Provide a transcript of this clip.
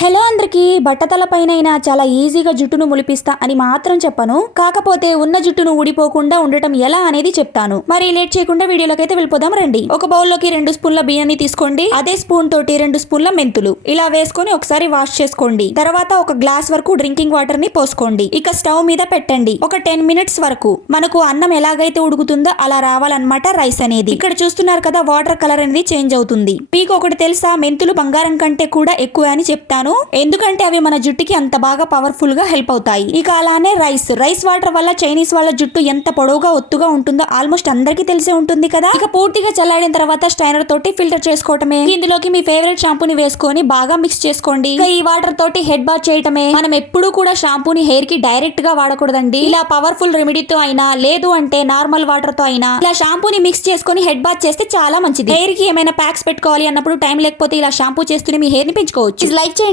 Hello అందరికి బట్టతల పైన చాలా ఈజీగా జుట్టును ములిపిస్తా అని మాత్రం చెప్పను. కాకపోతే ఉన్న జుట్టును ఊడిపోకుండా ఉండటం ఎలా అనేది చెప్తాను. మరి లేట్ చేయకుండా వీడియోలోకి అయితే వెళ్ళిపోదాం రండి. ఒక బౌల్లోకి 2 స్పూన్ల బియ్యాన్ని తీసుకోండి. అదే స్పూన్ తోటి 2 స్పూన్ల మెంతులు ఇలా వేసుకొని ఒకసారి వాష్ చేసుకోండి. తర్వాత ఒక గ్లాస్ వరకు డ్రింకింగ్ వాటర్ ని పోసుకోండి. ఇక స్టవ్ మీద పెట్టండి. ఒక 10 మినిట్స్ వరకు మనకు అన్నం ఎలాగైతే ఉడుకుతుందో అలా రావాలన్నమాట రైస్ అనేది. ఇక్కడ చూస్తున్నారు కదా వాటర్ కలర్ అనేది చేంజ్ అవుతుంది. మీకు ఒకటి తెలుసా, మెంతులు బంగారం కంటే కూడా ఎక్కువ అని చెప్తాను. ఎందుకంటే అవి మన జుట్టుకి అంత బాగా పవర్ఫుల్ గా హెల్ప్ అవుతాయి. ఇక అలానే రైస్ వాటర్ వల్ల చైనీస్ వాళ్ళ జుట్టు ఎంత పొడవుగా ఒత్తుగా ఉంటుందో ఆల్మోస్ట్ అందరికీ తెలిసే ఉంటుంది కదా. ఇక పూర్తిగా చల్లారిన తర్వాత స్టైనర్ తోటి ఫిల్టర్ చేసుకోవటమే. ఇందులోకి మీ ఫేవరెట్ షాంపూని వేసుకొని బాగా మిక్స్ చేసుకోండి. ఇక ఈ వాటర్ తోటి హెడ్ బాత్ చేయటమే. మనం ఎప్పుడూ కూడా షాంపూని హెయిర్ కి డైరెక్ట్ గా వాడకూడదండి. ఇలా పవర్ఫుల్ రెమెడీతో అయినా లేదు అంటే నార్మల్ వాటర్ తో అయినా ఇలా షాంపూని మిక్స్ చేసుకొని హెడ్ బాత్ చేస్తే చాలా మంచిది. హెయిర్ కి ఏమైనా ప్యాక్స్ పెట్టుకోవాలి అన్నప్పుడు టైం లేకపోతే ఇలా షాంపూ చేస్తూనే మీ హెయిర్ ని పెంచుకోవచ్చు. లైక్ చేయండి.